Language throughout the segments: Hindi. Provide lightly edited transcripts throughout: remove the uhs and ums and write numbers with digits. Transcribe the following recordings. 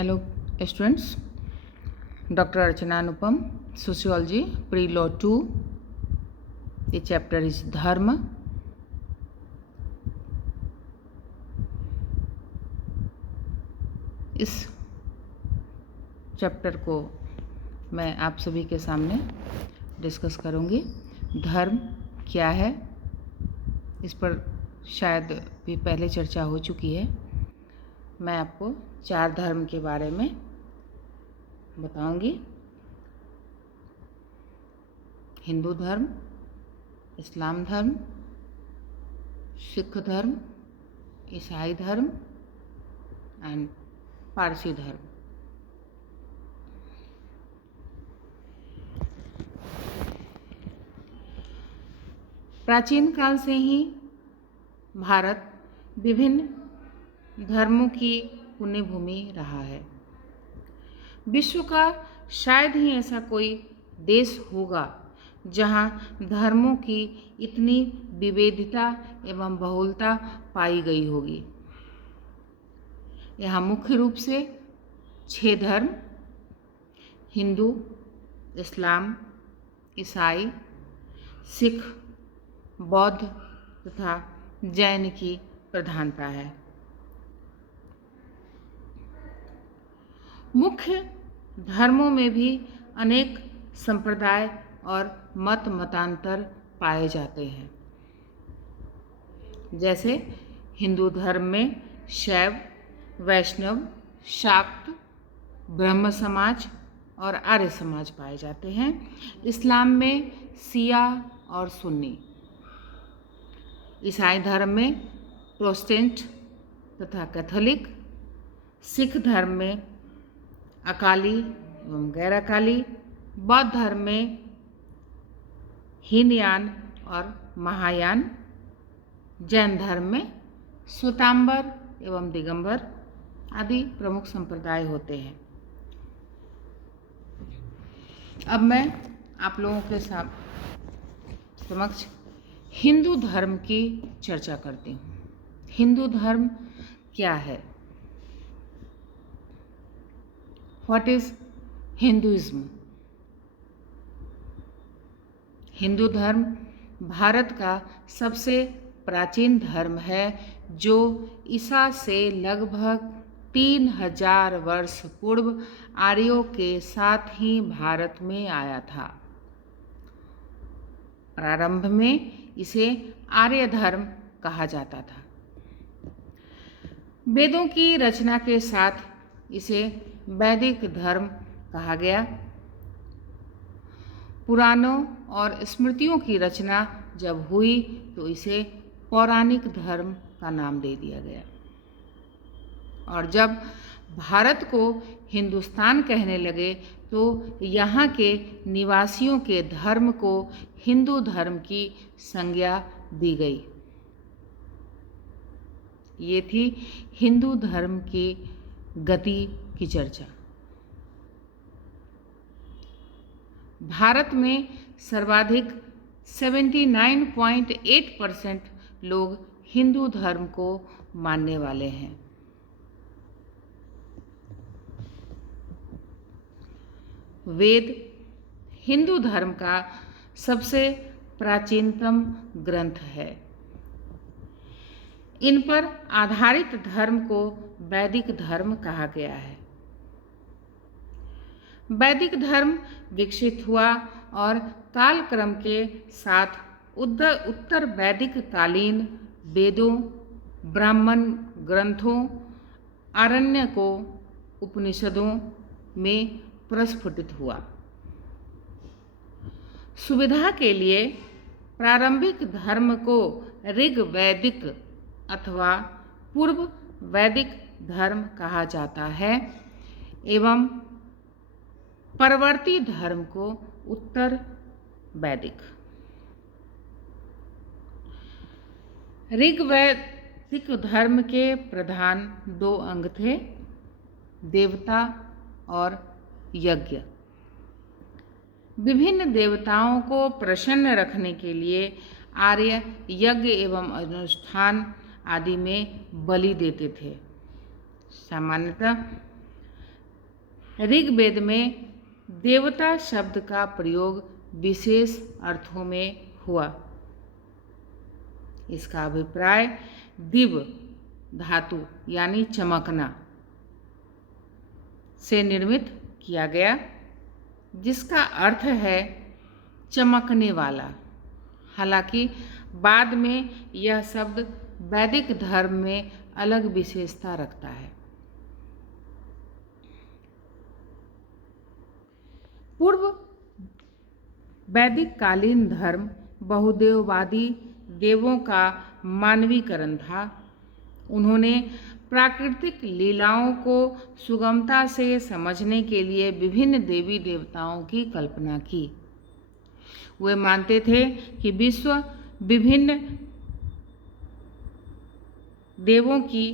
Hello students, Dr. Archana Anupam, Sociology, Pre-Law 2. The chapter is Dharma. इस चैप्टर को मैं आप सभी के सामने डिस्कस करूंगी। धर्म क्या है, इस पर शायद भी पहले चर्चा हो चुकी है। मैं आपको 4 धर्म के बारे में बताऊंगी। हिंदू धर्म, इस्लाम धर्म, सिख धर्म, ईसाई धर्म एंड पारसी धर्म। प्राचीन काल से ही भारत विभिन्न धर्मों की पुण्य भूमि रहा है। विश्व का शायद ही ऐसा कोई देश होगा जहां धर्मों की इतनी विविधता एवं बहुलता पाई गई होगी। यहाँ मुख्य रूप से 6 धर्म हिंदू, इस्लाम, ईसाई, सिख, बौद्ध तथा जैन की प्रधानता है। मुख्य धर्मों में भी अनेक संप्रदाय और मतांतर पाए जाते हैं। जैसे हिंदू धर्म में शैव, वैष्णव, शाक्त, ब्रह्म समाज और आर्य समाज पाए जाते हैं। इस्लाम में शिया और सुन्नी। ईसाई धर्म में प्रोटेस्टेंट तथा कैथोलिक। सिख धर्म में अकाली एवं गैर अकाली। बौद्ध धर्म में हीनयान और महायान। जैन धर्म में श्वेतांबर एवं दिगंबर आदि प्रमुख संप्रदाय होते हैं। अब मैं आप लोगों के समक्ष हिंदू धर्म की चर्चा करती हूँ। हिंदू धर्म क्या है? What is Hinduism? हिंदू धर्म भारत का सबसे प्राचीन धर्म है जो ईसा से लगभग 3000 वर्ष पूर्व आर्यों के साथ ही भारत में आया था। प्रारंभ में इसे आर्य धर्म कहा जाता था। वेदों की रचना के साथ इसे वैदिक धर्म कहा गया। पुराणों और स्मृतियों की रचना जब हुई तो इसे पौराणिक धर्म का नाम दे दिया गया। और जब भारत को हिंदुस्तान कहने लगे तो यहाँ के निवासियों के धर्म को हिंदू धर्म की संज्ञा दी गई। ये थी हिंदू धर्म की गति की चर्चा। भारत में सर्वाधिक 79.8% लोग हिंदू धर्म को मानने वाले हैं। वेद हिंदू धर्म का सबसे प्राचीनतम ग्रंथ है। इन पर आधारित धर्म को वैदिक धर्म कहा गया है। वैदिक धर्म विकसित हुआ और कालक्रम के साथ उत्तर वैदिक कालीन वेदों, ब्राह्मण ग्रंथों, आरण्यकों, उपनिषदों में प्रस्फुटित हुआ। सुविधा के लिए प्रारंभिक धर्म को ऋग वैदिक अथवा पूर्व वैदिक धर्म कहा जाता है एवं परवर्ती धर्म को उत्तर वैदिक। ऋग वैदिक धर्म के प्रधान 2 अंग थे, देवता और यज्ञ। विभिन्न देवताओं को प्रसन्न रखने के लिए आर्य यज्ञ एवं अनुष्ठान आदि में बलि देते थे। सामान्यतः ऋग्वेद में देवता शब्द का प्रयोग विशेष अर्थों में हुआ। इसका अभिप्राय दिव धातु यानी चमकना से निर्मित किया गया, जिसका अर्थ है चमकने वाला। हालांकि बाद में यह शब्द वैदिक धर्म में अलग विशेषता रखता है। पूर्व वैदिक कालीन धर्म बहुदेववादी देवों का मानवीकरण था। उन्होंने प्राकृतिक लीलाओं को सुगमता से समझने के लिए विभिन्न देवी देवताओं की कल्पना की। वे मानते थे कि विश्व विभिन्न देवों की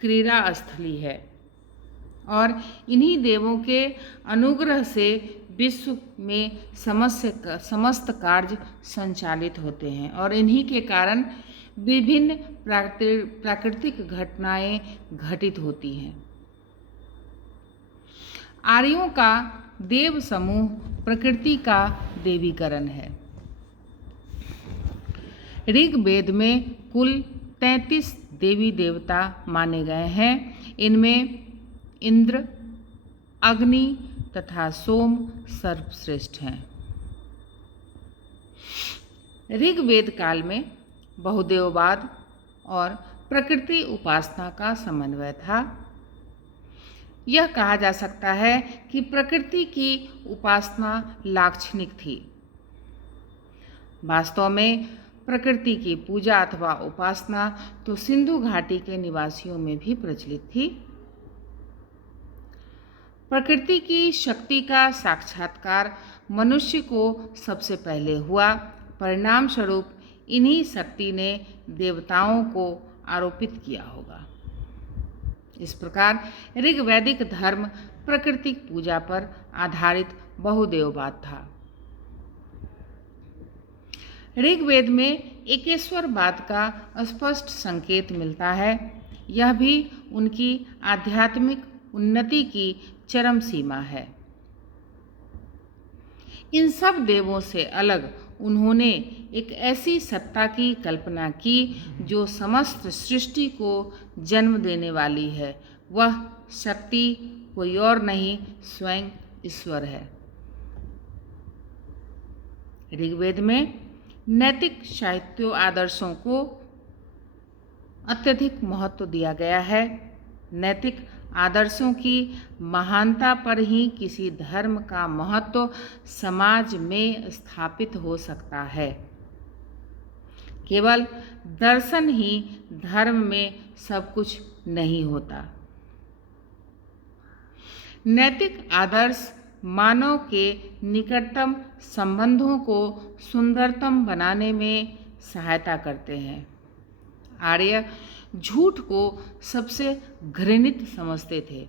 क्रीड़ा स्थली है और इन्हीं देवों के अनुग्रह से विश्व में समस्त कार्य संचालित होते हैं और इन्हीं के कारण विभिन्न प्राकृतिक घटनाएं घटित होती हैं। आर्यों का देव समूह प्रकृति का देवीकरण है। ऋग्वेद में कुल 33 देवी देवता माने गए हैं। इनमें इंद्र, अग्नि तथा सोम सर्वश्रेष्ठ हैं। ऋग्वेद काल में बहुदेववाद और प्रकृति उपासना का समन्वय था। यह कहा जा सकता है कि प्रकृति की उपासना लाक्षणिक थी। वास्तव में प्रकृति की पूजा अथवा उपासना तो सिंधु घाटी के निवासियों में भी प्रचलित थी। प्रकृति की शक्ति का साक्षात्कार मनुष्य को सबसे पहले हुआ। परिणाम स्वरूप इन्हीं शक्ति ने देवताओं को आरोपित किया होगा। इस प्रकार ऋग्वैदिक धर्म प्राकृतिक पूजा पर आधारित बहुदेववाद था। ऋग्वेद में एकेश्वरवाद का स्पष्ट संकेत मिलता है। यह भी उनकी आध्यात्मिक उन्नति की चरम सीमा है। इन सब देवों से अलग उन्होंने एक ऐसी सत्ता की कल्पना की जो समस्त सृष्टि को जन्म देने वाली है। वह शक्ति कोई और नहीं, स्वयं ईश्वर है। ऋग्वेद में नैतिक साहित्य आदर्शों को अत्यधिक महत्व दिया गया है। नैतिक आदर्शों की महानता पर ही किसी धर्म का महत्व समाज में स्थापित हो सकता है। केवल दर्शन ही धर्म में सब कुछ नहीं होता। नैतिक आदर्श मानव के निकटतम संबंधों को सुंदरतम बनाने में सहायता करते हैं। आर्य झूठ को सबसे घृणित समझते थे।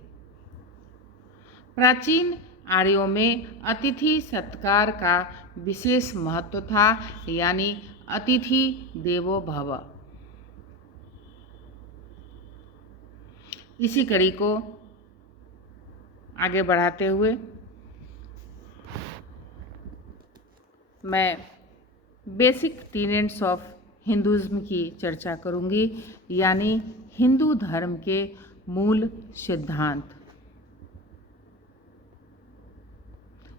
प्राचीन आर्यों में अतिथि सत्कार का विशेष महत्व था, यानी अतिथि देवो भव। इसी कड़ी को आगे बढ़ाते हुए मैं बेसिक टीनेट्स ऑफ हिंदुज़्म की चर्चा करूंगी, यानी हिंदू धर्म के मूल सिद्धांत।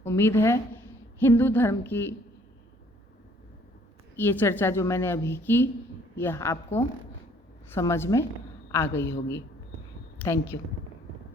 उम्मीद है हिंदू धर्म की ये चर्चा जो मैंने अभी की यह आपको समझ में आ गई होगी। Thank you.